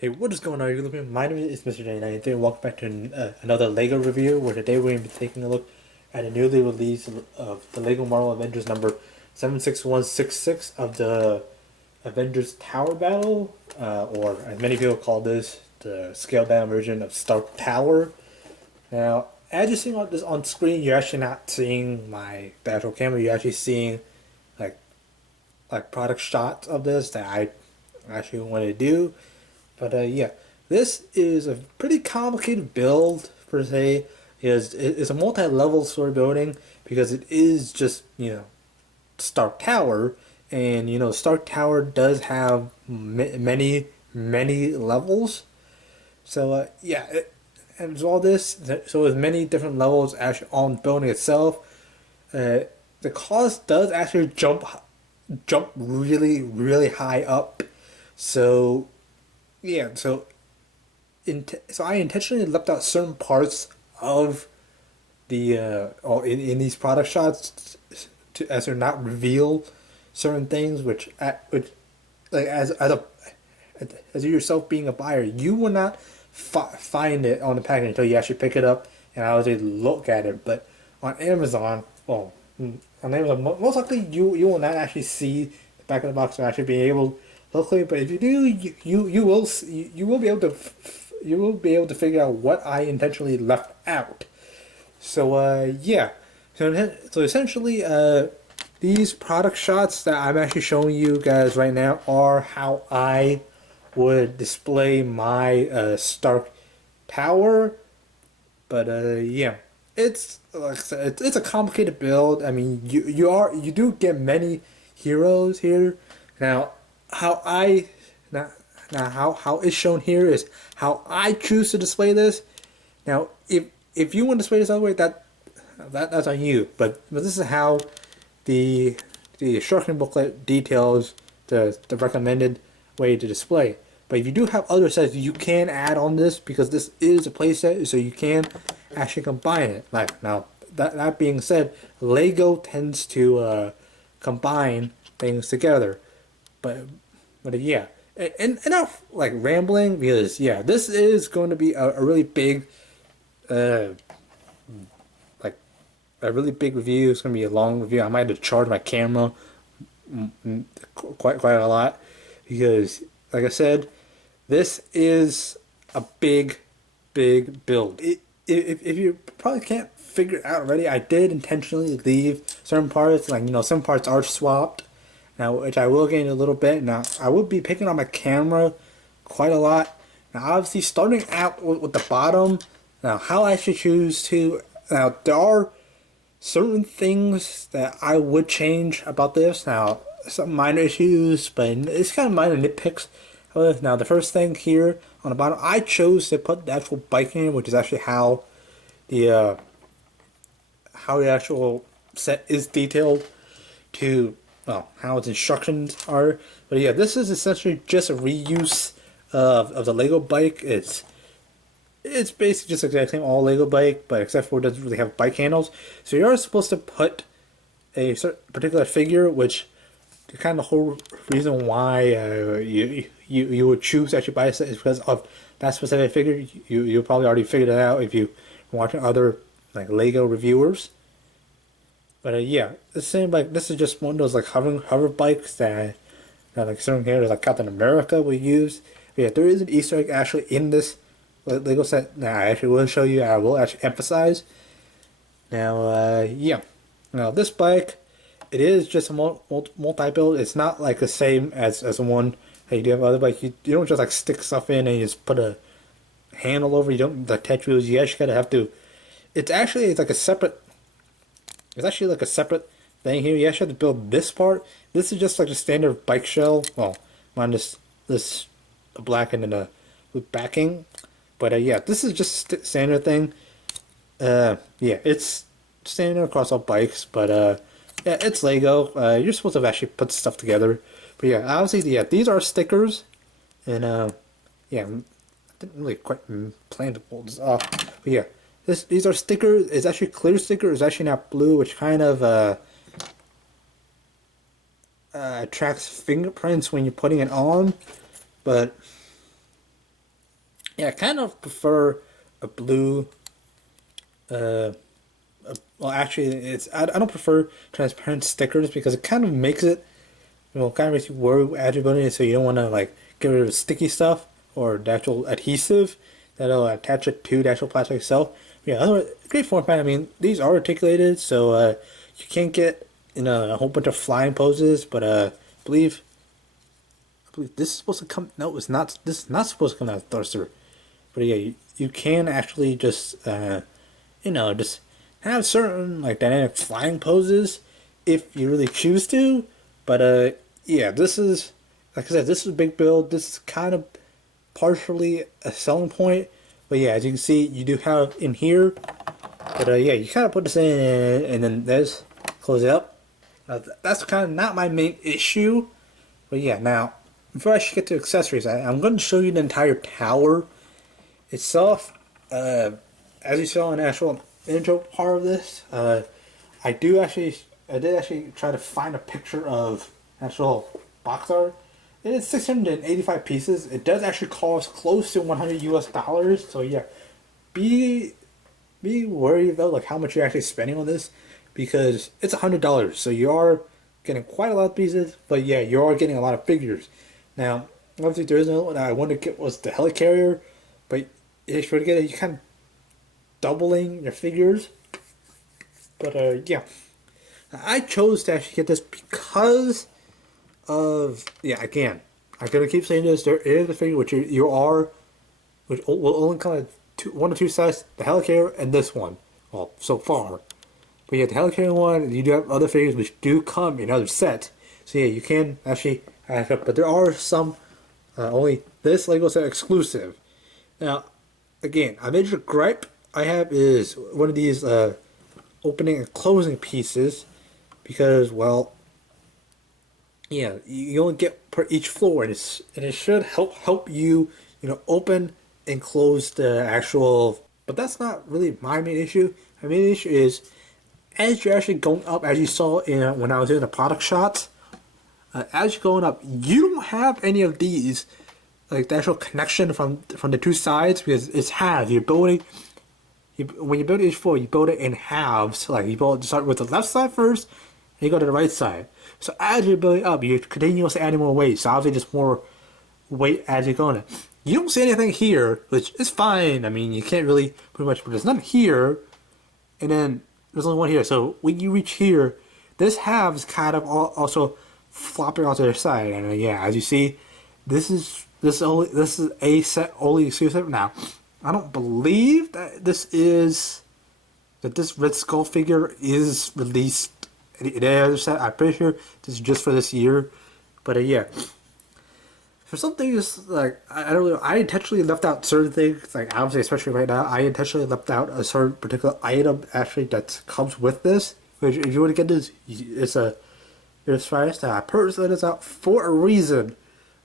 Hey, what is going on, YouTube? My name is Mr. J93 and welcome back to another LEGO review where today we're going to be taking a look at a newly released of the LEGO Marvel Avengers number 76166 of the Avengers Tower Battle, or as many people call this, the scaled down version of Stark Tower. Now, as you're seeing this on screen, you're actually not seeing the actual camera, you're actually seeing like product shots of this that I actually want to do. But yeah, this is a pretty complicated build per se. It's a multi-level sort of building because it is just Stark Tower, and Stark Tower does have many levels. So yeah, and there's all this. So there's many different levels actually on the building itself. The cost does actually jump really high up. So yeah, so I intentionally left out certain parts of the in these product shots to as to not reveal certain things, which like as you yourself being a buyer, you will not find it on the package until you actually pick it up and actually look at it. But on Amazon, on Amazon, most likely you will not actually see the back of the box or actually be able locally. But if you do, you will be able to figure out what I intentionally left out. So yeah, so essentially these product shots that I'm actually showing you guys right now are how I would display my Stark Tower. But yeah, it's like I said, it's a complicated build. I mean, you do get many heroes here. Now, how I now how it's shown here is how I choose to display this. Now, if you want to display this other way, that's on you. But this is how the instruction booklet details the recommended way to display. But if you do have other sets, you can add on this because this is a playset, so you can actually combine it. Like now, that being said, Lego tends to combine things together. But yeah, and enough like rambling because yeah, this is going to be a really big, uh, like a really big review. It's going to be a long review. I might have to charge my camera quite a lot because, like I said, this is a big build. If you probably can't figure it out already, I did intentionally leave certain parts, like some parts are swapped. Now, which I will get in a little bit. Now, I will be picking on my camera quite a lot. Now, obviously, starting out with the bottom. Now, how I should choose to. Now, there are certain things that I would change about this. Now, some minor issues, but it's kind of minor nitpicks. Now, the first thing here on the bottom, I chose to put the actual bike in, which is actually the how the actual set is detailed to how its instructions are. But yeah, this is essentially just a reuse of the Lego bike. It's basically just exactly all Lego bike, but except for it doesn't really have bike handles. So you are supposed to put a certain particular figure, which kind of the whole reason why you would choose to actually buy a set is because of that specific figure. You probably already figured it out if you watching other like Lego reviewers. But yeah, the same like this is just one of those like hover bikes that like certain characters like Captain America will use. But yeah, there is an Easter egg actually in this Lego set that I actually will show you. I will actually emphasize. Now, yeah, now this bike, it is just a multi build. It's not like the same as the one that you do have other bikes. You don't just like stick stuff in and you just put a handle over. You don't the touch wheels. You actually gotta have to. It's like a separate. It's actually like a separate thing here. You actually have to build this part. This is just like the standard bike shell. Well, minus this black and then the with backing. But yeah, this is just standard thing. Yeah, it's standard across all bikes. But yeah, it's Lego. You're supposed to actually put stuff together. But yeah, obviously, yeah, these are stickers, and yeah, I didn't really quite plan to pull this off. But yeah, these are stickers. It's actually clear sticker. It's actually not blue, which kind of attracts fingerprints when you're putting it on. But Yeah, I kind of prefer a blue. Uh, well, actually, I don't prefer transparent stickers because it kind of makes it, kind of makes you worry as you're building it, so you don't want to like get rid of sticky stuff or the actual adhesive that'll attach it to the actual plastic itself. Yeah, otherwise, great format. I mean, these are articulated, so you can't get a whole bunch of flying poses, but believe I believe this is supposed to come. No, it's not. This is not supposed to come out of thruster. But yeah, you can actually just just have certain like dynamic flying poses if you really choose to. But yeah, this is like I said, this is a big build. This is kind of partially a selling point. But yeah, as you can see, you do have in here. But yeah, you kind of put this in, and then this close it up. That's kind of not my main issue. But yeah, now before I should get to accessories, I'm going to show you the entire tower itself. As you saw in the actual intro part of this, I did actually try to find a picture of actual box art. It is 685 pieces. It does actually cost close to 100 US dollars. So yeah, be worried about like how much you're actually spending on this because it's $100. So you are getting quite a lot of pieces, but yeah, you are getting a lot of figures. Now, obviously, there is another one I wanted to get was the Helicarrier, but if you were to get it, you kind of doubling your figures. But yeah, I chose to actually get this because of Again, I'm gonna keep saying this. There is a figure which which will only come in one or two sets. The Helicarrier and this one. Well, so far. But yeah, the Helicarrier one, and you do have other figures which do come in other sets. So yeah, you can actually add up. But there are some only this Lego set exclusive. Now, again, a major gripe I have is one of these opening and closing pieces because, well, yeah, you only get per each floor, and it should help you, open and close the actual. But that's not really my main issue. My main issue is as you're actually going up, as you saw when I was doing the product shots. As you're going up, you don't have any of these, like the actual connection from the two sides because it's halves. You're building. When you build each floor, you build it in halves. Like you start with the left side first, and you go to the right side. So as you're building up, you're continuously adding more weight. So obviously, just more weight as you're going. You don't see anything here, which is fine. I mean, you can't really pretty much, but there's nothing here, and then there's only one here. So when you reach here, this half is kind of also flopping onto their side. And yeah, as you see, this is a set only exclusive. Now, I don't believe that this Red Skull figure is released in any other set. I'm pretty sure this is just for this year. But yeah, for some things like I don't know, I intentionally left out certain things. Like obviously, especially right now, I intentionally left out a certain particular item actually that comes with this. Which if you want to get this, it's fine. I personally let this out for a reason.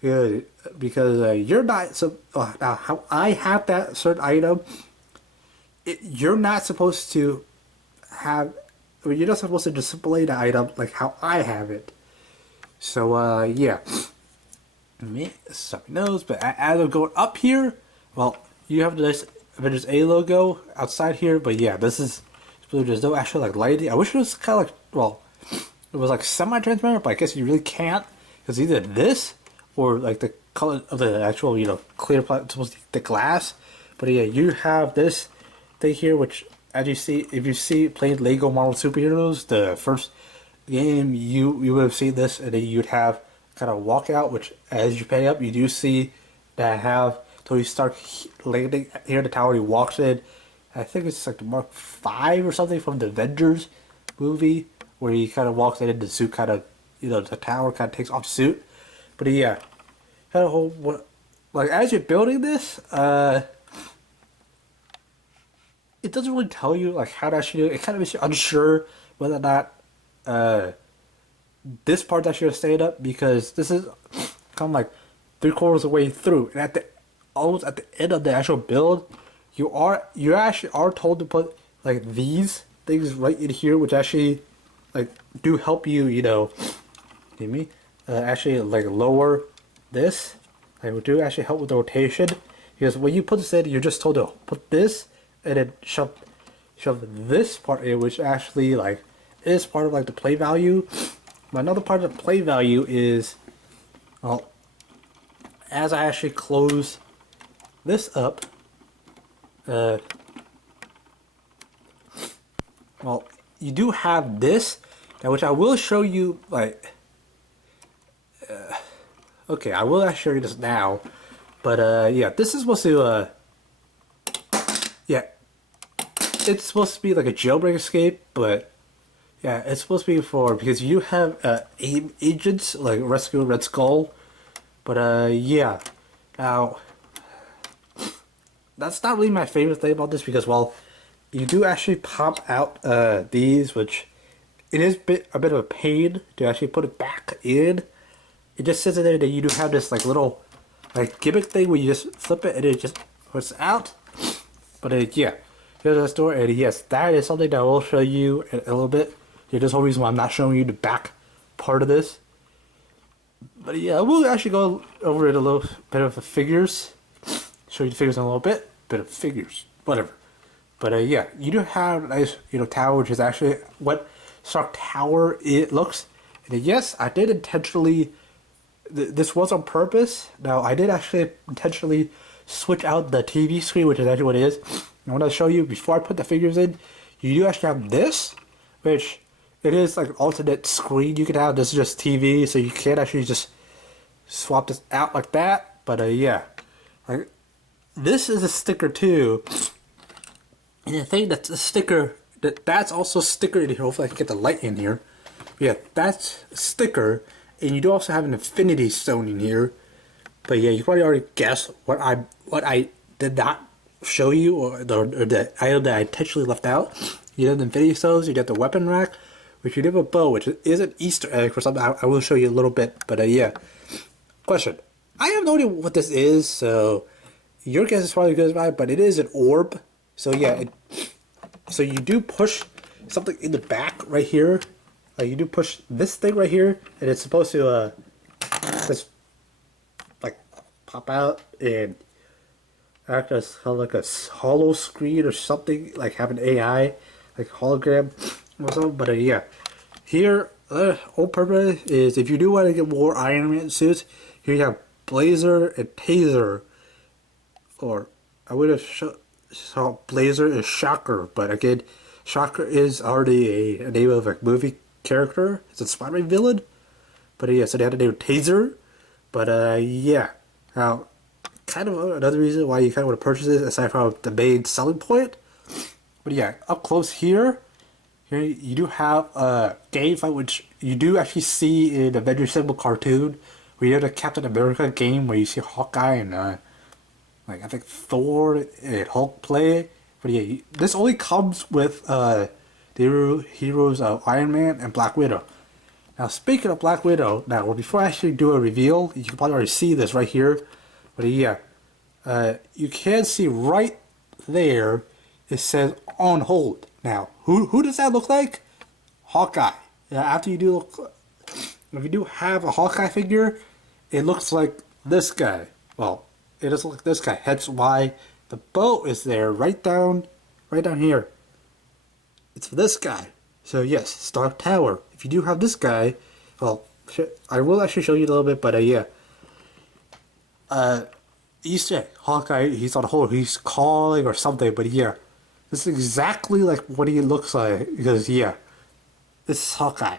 Yeah, because you're not so now how I have that certain item. You're not supposed to have. I mean, you're not supposed to display the item like how I have it. So yeah, me sorry nose. But as I'm going up here, well, you have the nice Avengers A logo outside here. But yeah, there's no actual like lighting. I wish it was kind of like it was like semi-transparent, but I guess you really can't because either this or like the color of the actual clear supposed to be the glass. But yeah, you have this thing here, which as you see, if you see playing Lego Marvel Superheroes, the first game, you would have seen this, and then you'd have kind of walkout, which as you pay up, you do see that have Tony Stark landing here in the tower. He walks in. I think it's like the Mark V or something from the Avengers movie, where he kind of walks in and the suit kind of, the tower kind of takes off the suit. But yeah, kind of like as you're building this, it doesn't really tell you like how to actually do it. It kind of makes you unsure whether or not this part's actually gonna stand up because this is kind of like 3/4 of the way through, and almost at the end of the actual build, you actually are told to put like these things right in here, which actually like do help you, actually like lower this. Like, do actually help with the rotation. Because when you put this in, you're just told to put this and then shove this part in, which actually like is part of like the play value. But another part of the play value is, well, as I actually close this up, well, you do have this, now, which I will show you, like, okay, I will actually show you this now, but, yeah, this is supposed to, yeah, it's supposed to be like a jailbreak escape, but, yeah, it's supposed to be for, because you have, agents, like Rescue Red Skull, but, yeah, now, that's not really my favorite thing about this, because, well, you do actually pop out, these, which, it is a bit of a pain to actually put it back in. It just says in there that you do have this like little like gimmick thing where you just flip it and it just puts out. But yeah, here's the store, and yes, that is something that I will show you in a little bit. Yeah, there's a whole reason why I'm not showing you the back part of this. But yeah, we'll actually go over it a little bit of the figures. Show you the figures in a little bit. Bit of figures, whatever. But yeah, you do have a nice, tower, which is actually what Stark Tower it looks. And yes, I did intentionally, this was on purpose. Now, I did actually intentionally switch out the TV screen, which is actually what it is. I want to show you, before I put the figures in, you do actually have this, which it is like an alternate screen you can have. This is just TV, so you can't actually just swap this out like that. But yeah, like, this is a sticker too. And the thing that's a sticker, that's also a sticker in here. Hopefully I can get the light in here. Yeah, that's a sticker. And you do also have an Infinity Stone in here. But yeah, you probably already guessed what I did not show you, or the item that I intentionally left out. You have the Infinity Stones, you get the weapon rack, which you have a bow, which is an Easter egg for something I will show you a little bit. But yeah. Question. I have no idea what this is, so your guess is probably good as mine, but it is an orb. So yeah, so you do push something in the back right here. You do push this thing right here, and it's supposed to just like pop out and act as kind of like a hollow screen or something, like have an AI, like hologram or something. But yeah, here whole purpose is if you do want to get more Iron Man suits, here you have Blazer and Taser, or I would have saw Blazer is Shocker, but again, Shocker is already a name of a movie character. It's a Spider-Man villain. But yeah, so they had the name Taser. But yeah, now kind of another reason why you kind of want to purchase this, aside from the main selling point. But yeah, up close here you do have a game fight, which you do actually see in the Avengers Symbol cartoon, where you have the Captain America game where you see Hawkeye and like I think Thor and Hulk play. But yeah, this only comes with the heroes of Iron Man and Black Widow. Now, speaking of Black Widow, now before I actually do a reveal, you can probably already see this right here. But yeah, you can see right there it says on hold. Now, who does that look like? Hawkeye. After you do, if you do have a Hawkeye figure, it looks like this guy. Well, it doesn't look like this guy. Hence why the bow is there, right down here. It's for this guy. So yes, Stark Tower. If you do have this guy, well, I will actually show you a little bit, but yeah. Easter egg, Hawkeye, he's on hold, he's calling or something, but yeah. This is exactly like what he looks like, because yeah. This is Hawkeye.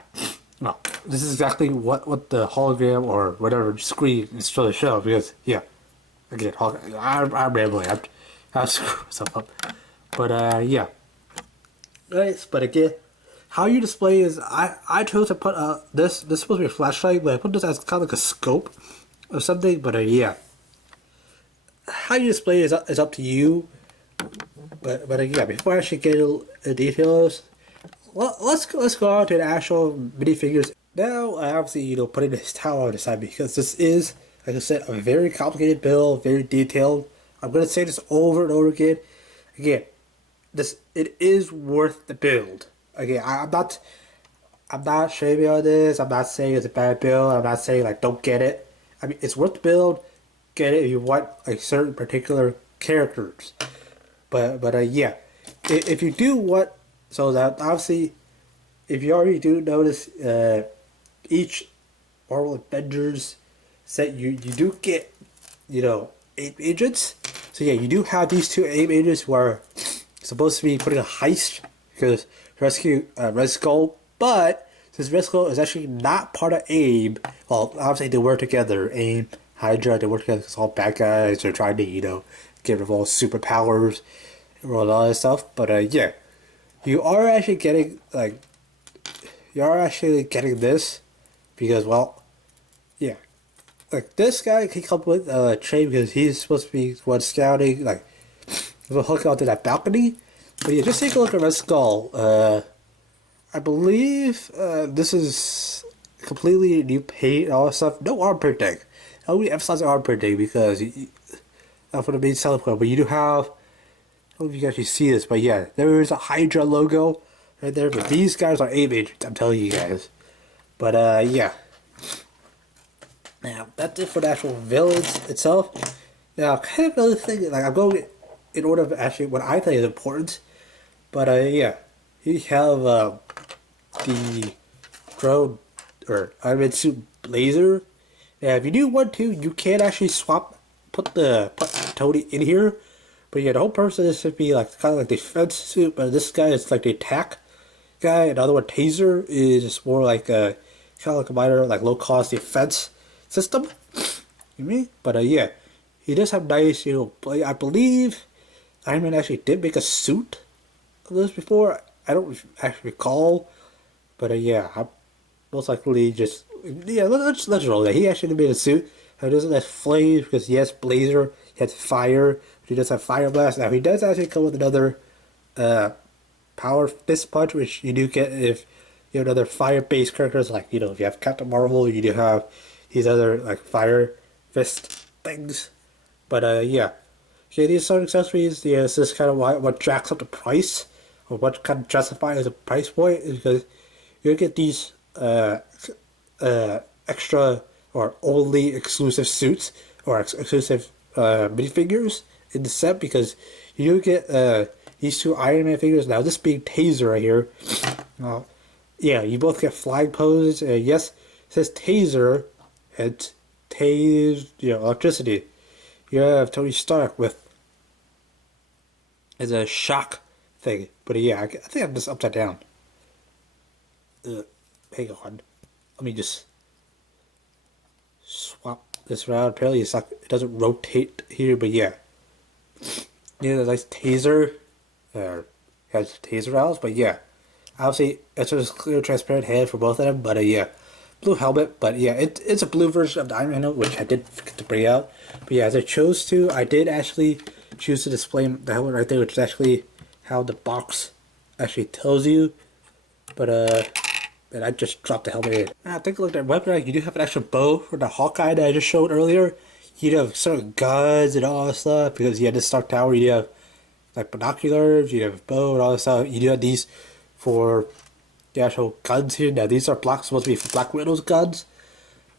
No, this is exactly what the hologram or whatever screen is trying to show, because yeah. Again, Hawkeye, I'm rambling, I'm screwing myself up. But yeah. Nice, but again, how you display is, I chose to put this is supposed to be a flashlight, but I put this as kind of like a scope or something. But yeah, how you display is up to you. But yeah, before I actually get into the details, well, let's go on to the actual minifigures. Now, obviously, putting this tower on the side, because this is, like I said, a very complicated build, very detailed. I'm gonna say this over and over again. Again, it is worth the build. Again, I'm not shaming on this. I'm not saying it's a bad build. I'm not saying like don't get it. I mean, it's worth the build. get it if you want like certain particular characters. But yeah, if you do want, so that obviously, if you already do notice, each Marvel Avengers set you do get, AIM agents. So yeah, you do have these two AIM agents who are supposed to be putting a heist because rescue Red Skull, but since Red Skull is actually not part of AIM, well, obviously they work together. AIM, Hydra, they work together because all bad guys. They're trying to, get rid of all superpowers and all that stuff. But yeah, you are actually getting this because, well, yeah, like this guy can come with trade because he's supposed to be one scouting, like we'll hook onto that balcony. But yeah, just take a look at Red Skull. I believe this is completely new paint and all that stuff. No arm printing. I only emphasize arm printing because for the main selling point. But you do have, I don't know if you can actually see this, but yeah, there is a Hydra logo right there. But these guys are AIM agents, I'm telling you guys. But yeah. Now, that's it for the actual villains itself. Now, kind of another thing, like I'm going in order of actually what I think is important. But yeah, you have the drone or Iron Man suit blazer. Now, if you do want to, you can actually put Tony in here. But yeah, the whole purpose of this should be like kind of like the defense suit, but this guy is like the attack guy. Another one, Taser, is just more like a kind of like a minor like low cost defense system. You mean? But yeah, he does have nice, I believe Iron Man actually did make a suit of this before. I don't actually recall, but yeah, I most likely just let's roll that. He actually made a suit. It doesn't have flames because he has blazer, he has fire, but he does have fire blast. Now he does actually come with another power fist punch, which you do get if you have other fire based characters like if you have Captain Marvel, you do have these other like fire fist things. But yeah. Okay, these sort of accessories, yeah, this is kind of what jacks up the price, or what kind of justifies the price point, is because you get these extra or only exclusive suits or exclusive minifigures in the set, because you do get these two Iron Man figures. Now, this being Taser right here, yeah, you both get flying poses. Yes, it says Taser and tase, electricity. You have Tony Stark with as a shock thing. But yeah, I think I'm just upside down. Hang on. Let me just swap this around. Apparently it doesn't rotate here, but yeah. Yeah, the nice taser. Has taser owls, but yeah. Obviously, it's just clear, transparent head for both of them, but yeah. Blue helmet, but yeah, it's a blue version of the Iron Man helmet, which I did forget to bring out. But yeah, as I chose to, I did actually choose to display the helmet right there, which is actually how the box actually tells you. But and I just dropped the helmet in. Now, take a look at weapon. You do have an extra bow for the Hawkeye that I just showed earlier. You do have certain guns and all that stuff, because you have this Stark Tower, you have like binoculars, you have a bow and all that stuff. You do have these for the actual guns here. Now these are supposed to be for Black Widow's guns.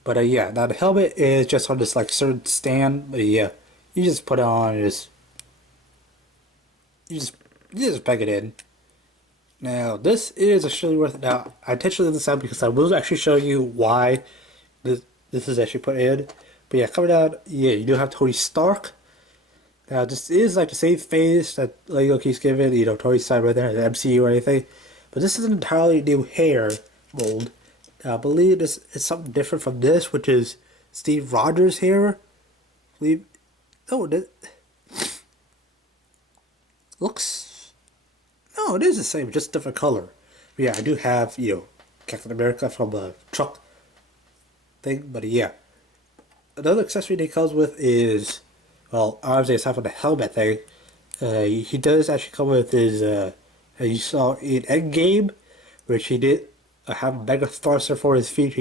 But yeah, now the helmet is just on this like certain stand. But yeah, you just put it on and you just peg it in. Now this is actually worth it. Now I intentionally did this out because I will actually show you why this is actually put in. But yeah, coming down, yeah, you do have Tony Stark. Now this is like the same face that Lego keeps giving, Tony's side right there, the MCU or anything. But this is an entirely new hair mold. Now, I believe this is something different from this, which is Steve Rogers' hair. I believe. Oh, it looks. No, it is the same, just different color. But yeah, I do have, Captain America from the truck thing. But yeah. Another accessory that he comes with is, well, obviously aside from the helmet thing, he does actually come with his, as you saw in Endgame, which he did have a mega thruster for his feet,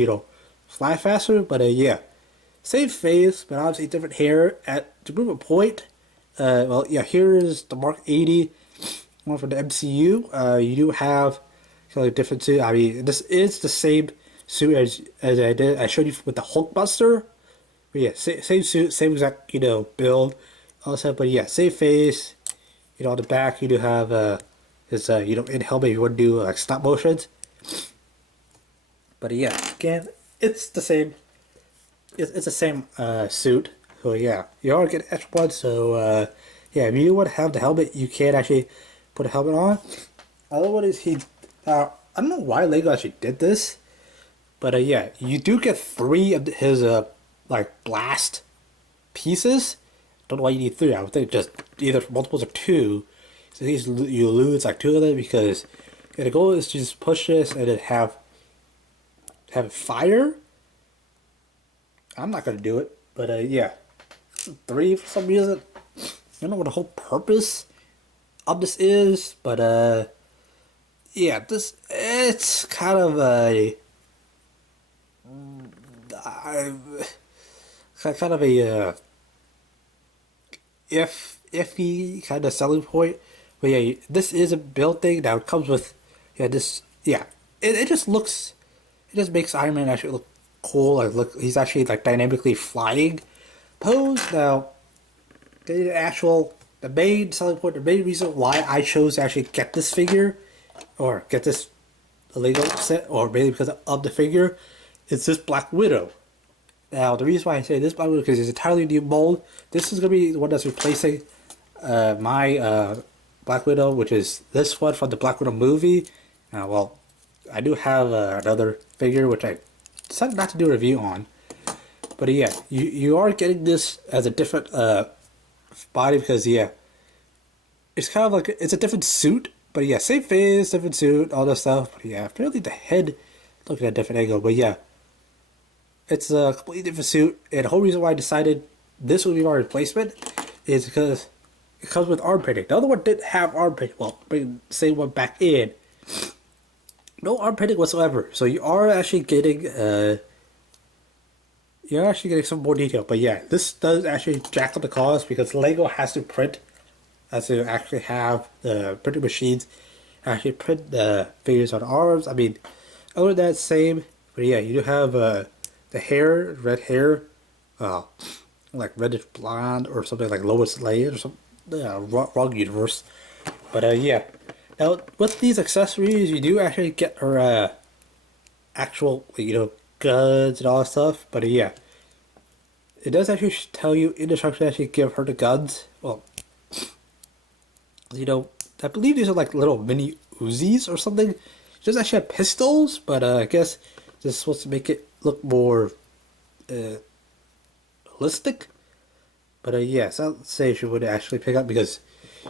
fly faster. But yeah, same face, but obviously different hair. To prove a point, well, yeah, here is the Mark 80 one from the MCU. You do have kind of different suit. I mean, this is the same suit as I showed you with the Hulkbuster, But yeah, same suit, same exact, build, all stuff. But yeah, same face. On the back you do have his in helmet if you want to do like stop motions. But yeah, again, it's the same. It's the same suit. So yeah, you are getting extra one. So yeah, if you want to have the helmet, you can actually put a helmet on. Other one is he. I don't know why Lego actually did this, but yeah, you do get 3 of his like blast pieces. Don't know why you need 3. I would think just either multiples or 2. So you lose like 2 of them because the goal is to just push this and then have fire. I'm not gonna do it, but yeah, 3 for some reason. I don't know what the whole purpose of this is, but yeah, it's kind of kind of a iffy kind of selling point. But yeah, this is a build thing. Now it comes with it just looks, it just makes Iron Man actually look cool. Like look, he's actually like dynamically flying pose. Now the main selling point, the main reason why I chose to actually get this figure or get this Lego set, or mainly because of the figure, is this Black Widow. Now, the reason why I say this Black Widow because it's entirely new mold. This is going to be the one that's replacing my Black Widow, which is this one from the Black Widow movie. Well, I do have another figure, which I decided not to do a review on. But yeah, you are getting this as a different body because, yeah, it's kind of like, it's a different suit. But yeah, same face, different suit, all that stuff. But yeah, apparently the head looking at a different angle. But yeah, it's a completely different suit. And the whole reason why I decided this would be my replacement is because it comes with arm painting. The other one didn't have arm painting. Well, bring the same one back in. No arm painting whatsoever. So you are actually getting some more detail. But yeah, this does actually jack up the cost because Lego has to actually have the printing machines actually print the figures on arms. I mean, other than that, same. But yeah, you do have the hair, red hair, like reddish blonde or something like Lois Lane or something. Wrong universe. But yeah, now with these accessories, you do actually get her actual guns and all that stuff. But yeah, it does actually tell you in the instructions actually give her the guns. Well, I believe these are like little mini Uzis or something. She doesn't actually have pistols, but I guess this is supposed to make it look more realistic. But yeah, so I'd say she would actually pick up because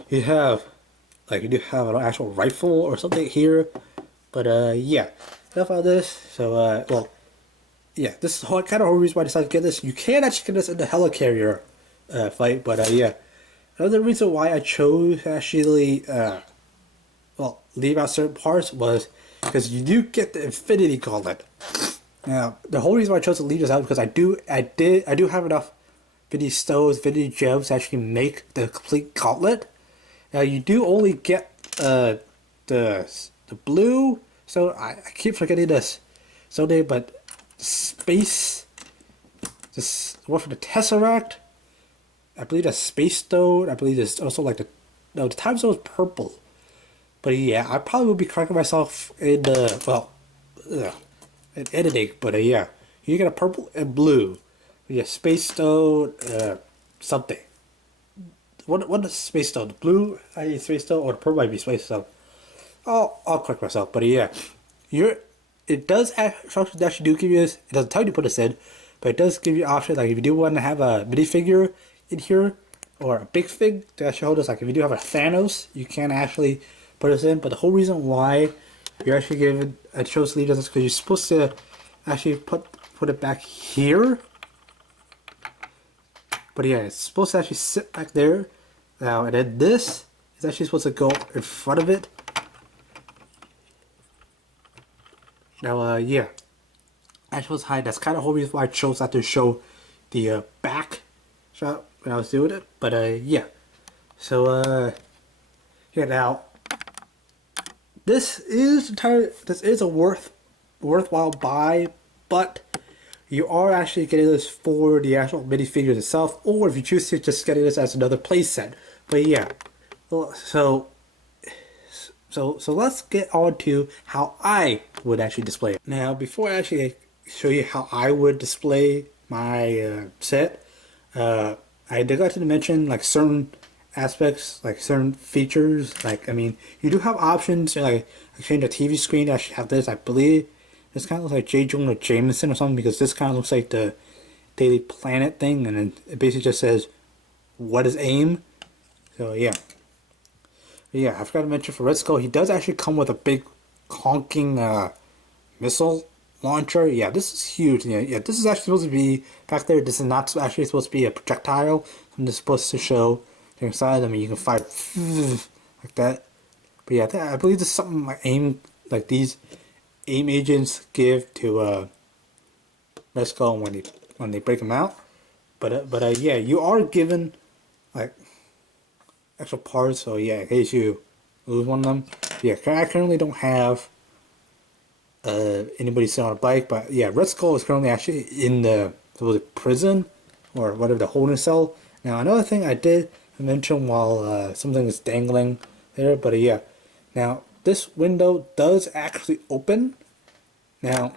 you do have an actual rifle or something here. But yeah, enough of this. So well, yeah, this is kind of the reason why I decided to get this. You can actually get this in the Helicarrier fight, but yeah. Another reason why I chose to actually, leave out certain parts was because you do get the Infinity Gauntlet. Now, the whole reason why I chose to leave this out is because I do have enough Infinity Stones, Infinity Gems to actually make the complete gauntlet. Now, you do only get the blue, so I keep forgetting this. So but space, this one for the Tesseract. I believe that's Space Stone. I believe there's also like the Time Stone is purple. But yeah, I probably would be correcting myself in in editing. But yeah, you get a purple and blue. Yeah, Space Stone, something. What is Space Stone? The blue, I need Space Stone, or the purple might be Space Stone. I'll correct myself. But yeah, it does actually do give you this. It doesn't tell you to put this in, but it does give you an option. Like if you do want to have a minifigure in here or a big fig to actually hold this, like if you do have a Thanos, you can actually put this in. But the whole reason why you're actually given a chose to leave this is because you're supposed to actually put it back here. But yeah, it's supposed to actually sit back there now, and then this is actually supposed to go in front of it. Now yeah, actually was high. That's kind of the whole reason why I chose not to show the back shot when I was doing it. But yeah, so yeah, now this is a worthwhile buy, but you are actually getting this for the actual minifigures itself, or if you choose to just getting this as another playset. But yeah, so let's get on to how I would actually display it. Now, before I actually show you how I would display my set, I neglected to mention like certain aspects, like certain features. Like, I mean, you do have options to like change the TV screen to actually have this. I believe this kind of looks like J. Jonah Jameson or something, because this kind of looks like the Daily Planet thing, and then it basically just says, "What is AIM?" So yeah. Yeah, I forgot to mention for Red Skull, he does actually come with a big honking missile launcher. Yeah, this is huge. Yeah, this is actually supposed to be back there. This is not actually supposed to be a projectile. I'm just supposed to show the inside. I mean, you can fire like that. But yeah, I believe this is something like like these AIM agents give to Red Skull when they break them out. But yeah, you are given like extra parts, so yeah, in case you lose one of them. Yeah, I currently don't have anybody sitting on a bike, but yeah, Red Skull is currently actually in the prison or whatever, the holding cell. Now, another thing I did mention while something is dangling there, but yeah, now this window does actually open. Now,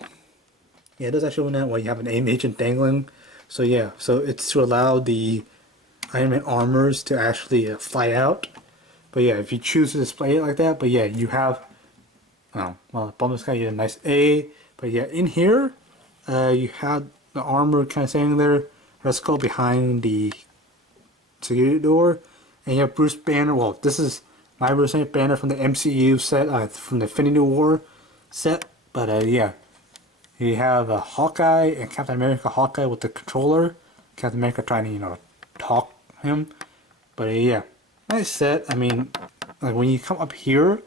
yeah, it does actually open while you have an AIM agent dangling. So yeah, so it's to allow the Iron Man armors to actually fly out. But yeah, if you choose to display it like that, but yeah, you have, oh, well, Bumblebee Sky, you have a nice A. But yeah, in here, you have the armor kind of staying there. Red Skull behind the security door. And you have Bruce Banner. Well, this is my Bruce Banner from the MCU set, from the Infinity War set. But yeah, you have Hawkeye and Captain America. Hawkeye with the controller. Captain America trying to, talk him. But yeah, nice set. I mean, like when you come up here,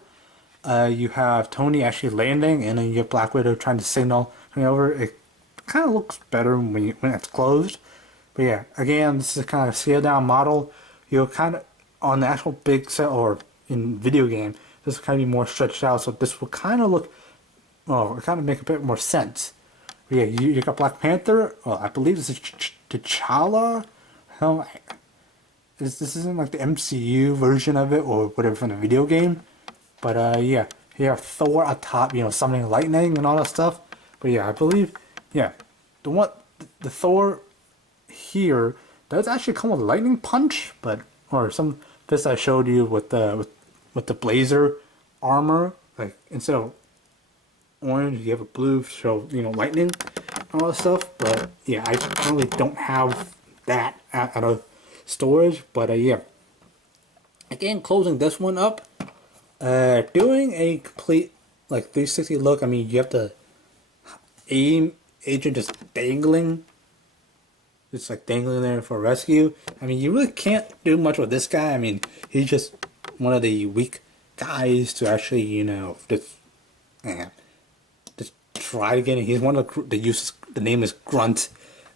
you have Tony actually landing, and then you have Black Widow trying to signal coming over. It kind of looks better when it's closed. But yeah, again, this is a kind of scaled down model. You'll kind of on the actual big set or in video game, this will kind of be more stretched out. So this will kind of look, oh, it kind of make a bit more sense. But yeah, you got Black Panther. Well, I believe this is T'Challa. This isn't like the MCU version of it or whatever from the video game. But yeah, you have Thor on top, summoning lightning and all that stuff. But yeah, I believe, yeah, the Thor here does actually come with a lightning punch, or this I showed you with the blazer armor, like instead of orange, you have a blue, so lightning and all that stuff. But yeah, I currently don't have that out of storage. But yeah, again, closing this one up, doing a complete like 360 look. I mean, you have the AIM agent just dangling. It's like dangling there for rescue. I mean, you really can't do much with this guy. I mean, he's just one of the weak guys to actually, just try to get in. He's one of the name is Grunt,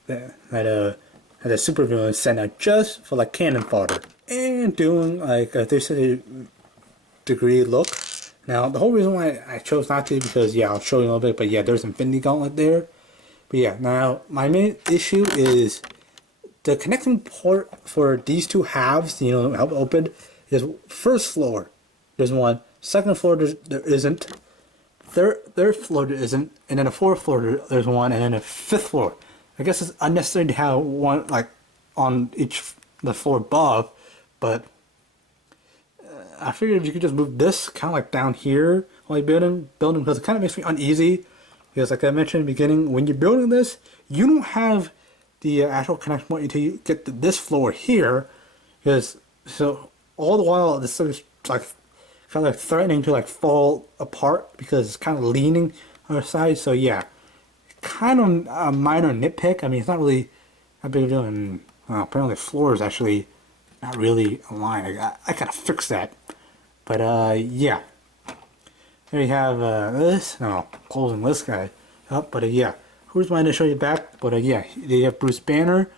that a supervillain sent out just for like cannon fodder. And doing like a 360 degree look. Now, the whole reason why I chose not to, because yeah, I'll show you a little bit, but yeah, there's Infinity Gauntlet there. But yeah, now my main issue is the connecting port for these two halves, help open, is first floor, there's one. Second floor, there isn't. Third floor, there isn't. And then the fourth floor, there's one. And then the fifth floor. I guess it's unnecessary to have one like on the floor above, but I figured if you could just move this kind of like down here while you're building, because it kind of makes me uneasy. Because like I mentioned in the beginning, when you're building this, you don't have the actual connection point until you get to this floor here. Because so all the while this is like kind of like threatening to like fall apart because it's kind of leaning on the side. So yeah, kind of a minor nitpick. I mean, it's not really that big of a deal. And apparently the floor is actually not really aligned. I gotta fix that. But yeah. There you have this. No, closing this guy up. But yeah, who's mine to show you back? But yeah, you have Bruce Banner.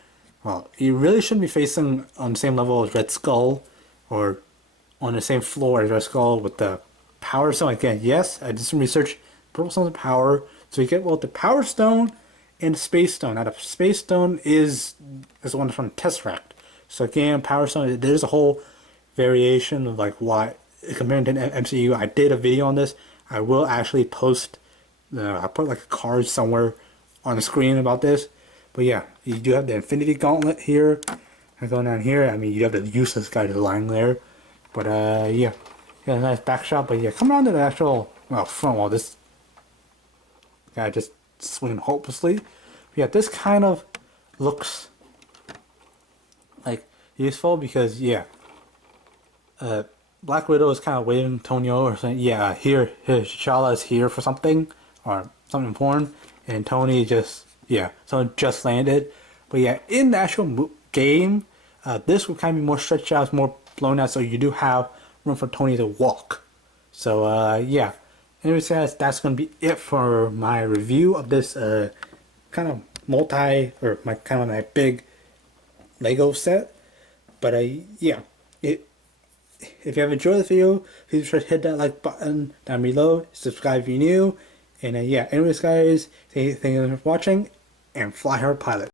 Well, you really shouldn't be facing on the same level as Red Skull, or on the same floor as Red Skull with the Power Stone. Again, yes, I did some research. Purple Stone's power. So you get the Power Stone and Space Stone. Now the Space Stone is the one from Tesseract. So again, Power Stone, there's a whole variation of like why comparing to the MCU. I did a video on this. I will actually post I put like a card somewhere on the screen about this. But yeah, you do have the Infinity Gauntlet here. And going down here, I mean, you have the useless guy lying there. But yeah, got a nice back shot. But yeah, coming on to the actual front wall, this guy just swinging hopelessly. But yeah, this kind of looks like useful because yeah, Black Widow is kind of waving Tonyo or saying, yeah, here, T'Challa is here for something or something important, and Tony just someone just landed. But yeah, in the actual game, this would kind of be more stretched out, more blown out, so you do have room for Tony to walk. So yeah. Anyways, guys, that's gonna be it for my review of this kind of my big Lego set. But yeah, if you have enjoyed this video, please be sure to hit that like button down below, subscribe if you're new, and yeah. Anyways, guys, thank you for watching, and fly hard, pilot.